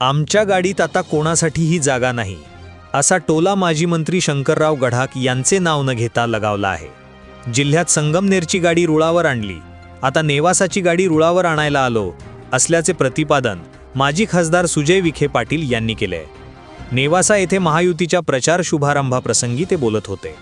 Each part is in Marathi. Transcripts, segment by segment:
आमच्या गाडीत आता कोणासाठीही जागा नाही असा टोला माजी मंत्री शंकरराव गढाक यांचे नाव न घेता लगावला आहे. जिल्ह्यात संगमनेरची गाडी रुळावर आणली आता नेवासाची गाडी रुळावर आणायला आलो असल्याचे प्रतिपादन माजी खासदार सुजय विखे पाटील यांनी केले. नेवासा येथे महायुतीच्या प्रचार शुभारंभाप्रसंगी ते बोलत होते.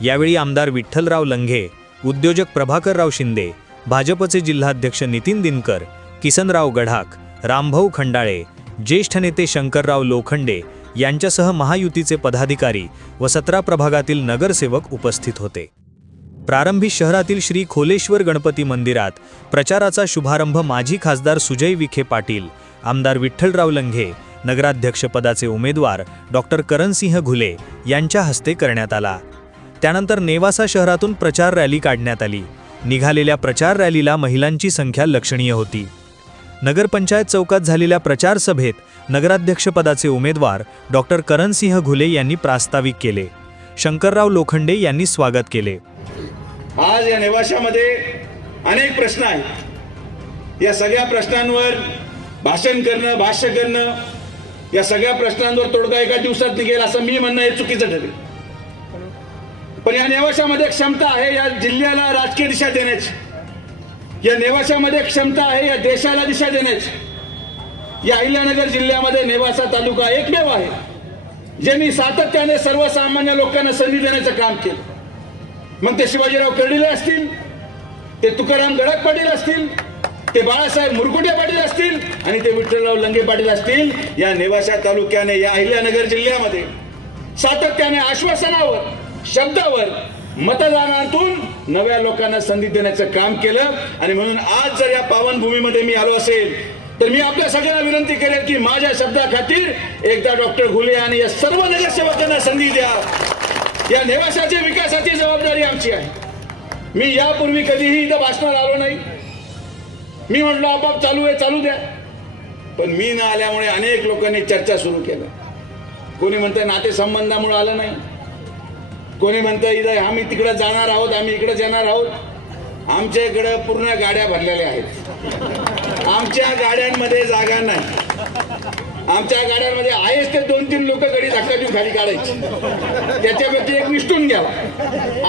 यावेळी आमदार विठ्ठलराव लंघे उद्योजक प्रभाकरराव शिंदे भाजपचे जिल्हाध्यक्ष नितीन दिनकर किसनराव गढाक रामभाऊ खंडाळे ज्येष्ठ नेते शंकरराव लोखंडे यांच्यासह महायुतीचे पदाधिकारी व सतरा प्रभागातील नगरसेवक उपस्थित होते. प्रारंभी शहरातील श्री खोलेश्वर गणपती मंदिरात प्रचाराचा शुभारंभ माजी खासदार सुजय विखे पाटील आमदार विठ्ठलराव लंघे नगराध्यक्षपदाचे उमेदवार डॉक्टर करणसिंह घुले यांच्या हस्ते करण्यात आला. त्यानंतर नेवासा शहरातून प्रचार रॅली काढण्यात आली. निघालेल्या प्रचार रॅलीला महिलांची संख्या लक्षणीय होती. नगरपंचायत चौकात झालेल्या प्रचार सभेत नगराध्यक्षपदाचे उमेदवार डॉक्टर करणसिंह घुले यांनी प्रास्ताविक केले. शंकरराव लोखंडे यांनी स्वागत केले. आज या निवासामध्ये अनेक प्रश्न आहेत. या सगळ्या प्रश्नांवर भाषण करणं भाष्य करणं या सगळ्या प्रश्नांवर तोडगा एका दिवसात निघेल असं मी म्हणणं हे चुकीचं ठरेल. पण या निवासामध्ये क्षमता आहे या जिल्ह्याला राजकीय दिशा देण्याची. या नेवाशामध्ये क्षमता आहे या देशाला दिशा देण्याची. या अहिल्यानगर जिल्ह्यामध्ये नेवासा तालुका एकमेव आहे. ज्यांनी सातत्याने सर्वसामान्य लोकांना संधी देण्याचं काम केलं. मग ते शिवाजीराव कर्डिले असतील ते तुकाराम गडक पाटील असतील ते बाळासाहेब मुरकुटे पाटील असतील आणि ते विठ्ठलराव लंगे पाटील असतील या नेवासा तालुक्याने या अहिल्यानगर जिल्ह्यामध्ये. सातत्याने आश्वासनावर शब्दावर मतदानातून नव्या लोकांना संधी देण्याचं काम केलं आणि म्हणून आज जर या पावनभूमीमध्ये मी आलो असेल तर मी आपल्या सगळ्यांना विनंती करेल की माझ्या शब्दाखातीर एकदा डॉक्टर घुले आणि या सर्व नगरसेवकांना संधी द्या. या नेवासाच्या विकासाची जबाबदारी आमची आहे. मी यापूर्वी कधीही इथं भाषणात आलो नाही. मी म्हटलं आपाप चालू आहे चालू द्या. पण मी न आल्यामुळे अनेक लोकांनी चर्चा सुरू केलं कोणी म्हणतं नातेसंबंधामुळे आलं नाही. कोणी म्हणतं इथं आम्ही तिकडे जाणार आहोत आम्ही इकडे जाणार आहोत. आमच्या इकडं पूर्ण गाड्या भरलेल्या आहेत. आमच्या गाड्यांमध्ये जागा नाही. आमच्या गाड्यांमध्ये आहेच ते दोन तीन लोक गडी धक्का देऊन खाली काढायची. त्याच्यापैकी एक निष्ठून घ्यावा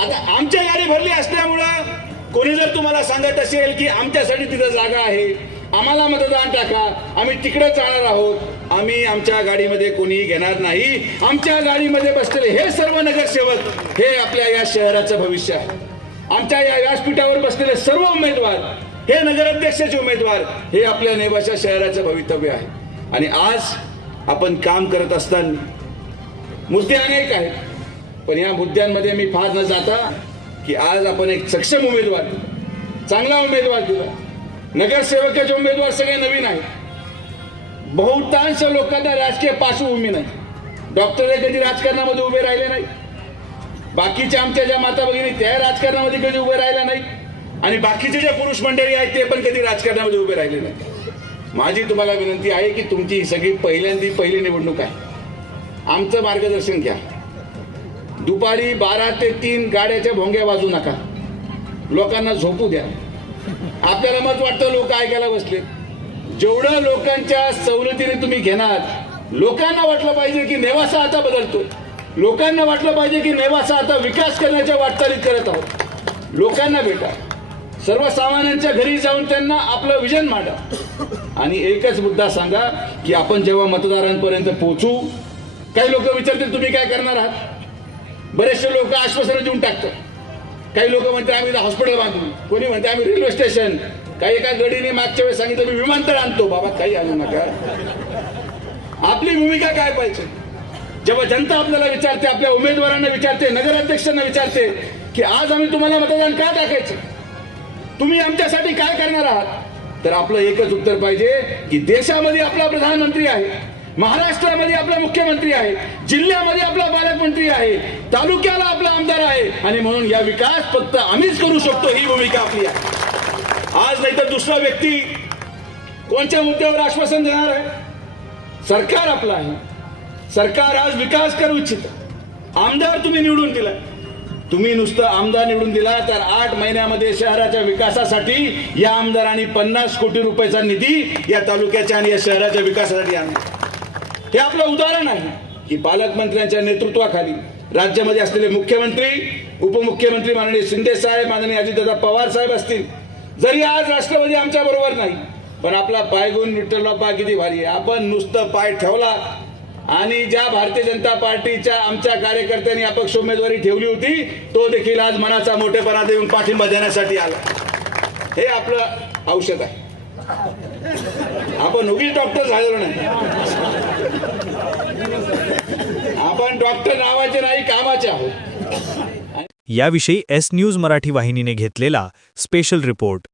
आता आमच्या गाडी भरली असल्यामुळं कोणी जर तुम्हाला सांगत असेल की आमच्यासाठी तिथं जागा आहे आम्हाला मतदान टाका. आम्ही तिकडे जाणार आहोत. आम्ही आमच्या गाडीमध्ये कोणीही घेणार नाही. आमच्या गाडीमध्ये बसलेले हे सर्व नगरसेवक हे आपल्या या शहराचं भविष्य आहे. आमच्या या व्यासपीठावर बसलेले सर्व उमेदवार हे नगराध्यक्षाचे उमेदवार हे आपल्या नेवाशा शहराचं भवितव्य आहे. आणि आज आपण काम करत असताना मुद्दे अनेक आहेत. पण या मुद्द्यांमध्ये मी फार न जाता की आज आपण एक सक्षम उमेदवार दिला चांगला उमेदवार दिला. नगरसेवकाचे उमेदवार सगळे नवीन आहेत. बहुतांश लोकांना राजकीय पार्श्वभूमी नाही. डॉक्टर हे कधी राजकारणामध्ये उभे राहिले नाही. बाकीच्या आमच्या ज्या माता भगिनी त्या राजकारणामध्ये कधी उभे राहिल्या नाही. आणि बाकीचे जे पुरुष मंडळी आहेत ते पण कधी राजकारणामध्ये उभे राहिले नाही. माझी तुम्हाला विनंती आहे की तुमची ही सगळी पहिल्यांदी पहिली निवडणूक आहे. आमचं मार्गदर्शन घ्या. दुपारी बारा ते तीन गाड्याच्या भोंग्या वाजू नका. लोकांना झोपू द्या. आपल्याला मत वाटतं लोक ऐकायला बसले. जेवढं लोकांच्या सवलतीने तुम्ही घेणार लोकांना वाटलं पाहिजे की नेवासा आता बदलतो. लोकांना वाटलं पाहिजे की नेवासा आता विकास करण्याच्या वाटचालीत करत आहोत. लोकांना भेटा. सर्वसामान्यांच्या घरी जाऊन त्यांना आपलं विजन मांडा. आणि एकच मुद्दा सांगा की आपण जेव्हा मतदारांपर्यंत पोहोचू काही लोक विचारतील तुम्ही काय करणार आहात? बरेचसे लोक आश्वासनं देऊन टाकतात. काही लोक म्हणते आम्ही हॉस्पिटल बांधू कोणी म्हणते आम्ही रेल्वे स्टेशन काही एका गडीने मागच्या वेळेस सांगितलं मी विमानतळ आणतो. बाबा काही आणू नका. आपली भूमिका काय पाहिजे? जेव्हा जनता आपल्याला विचारते आपल्या उमेदवारांना विचारते नगराध्यक्षांना विचारते की आज आम्ही तुम्हाला मतदान का टाकायचे? तुम्ही आमच्यासाठी काय करणार आहात? तर आपलं एकच उत्तर पाहिजे की देशामध्ये आपला प्रधानमंत्री आहे. महाराष्ट्रामध्ये आपला मुख्यमंत्री आहे जिल्ह्यामध्ये आपला पालकमंत्री आहे तालुक्याला आपला आमदार आहे. आणि म्हणून या विकास फक्त आम्हीच करू शकतो ही भूमिका आपली आहे. आज नाही तर दुसरा व्यक्ती कोणत्या मुद्द्यावर आश्वासन देणार आहे? सरकार आपलं आहे. सरकार आज विकास करू इच्छित. आमदार तुम्ही निवडून दिला तुम्ही नुसतं आमदार निवडून दिला तर आठ महिन्यामध्ये शहराच्या विकासासाठी या आमदारांनी पन्नास कोटी रुपयाचा निधी या तालुक्याच्या आणि या शहराच्या विकासासाठी आणला. हे आपलं उदाहरण आहे. की पालकमंत्र्यांच्या नेतृत्वाखाली राज्यामध्ये असलेले मुख्यमंत्री उपमुख्यमंत्री माननीय शिंदे साहेब माननीय अजितदादा पवार साहेब असतील. जरी आज राष्ट्रवादी आमच्या बरोबर नाही पण आपला पायगुण विठ्ठलबाप्पा किती भारी आहे. आपण नुसतं पाय ठेवला आणि ज्या भारतीय जनता पार्टीच्या आमच्या कार्यकर्त्यांनी अपक्ष उमेदवारी ठेवली होती तो देखील आज मनाचा मोठेपणा देऊन पाठिंबा देण्यासाठी आला. हे आपलं औषध आहे. आपण उगीच डॉक्टर झालेलो नाही. कारण डॉक्टर नावाचे नाही कामाचे आहोत. याविषयी एस न्यूज मराठी वाहिनीने घेतलेला स्पेशल रिपोर्ट.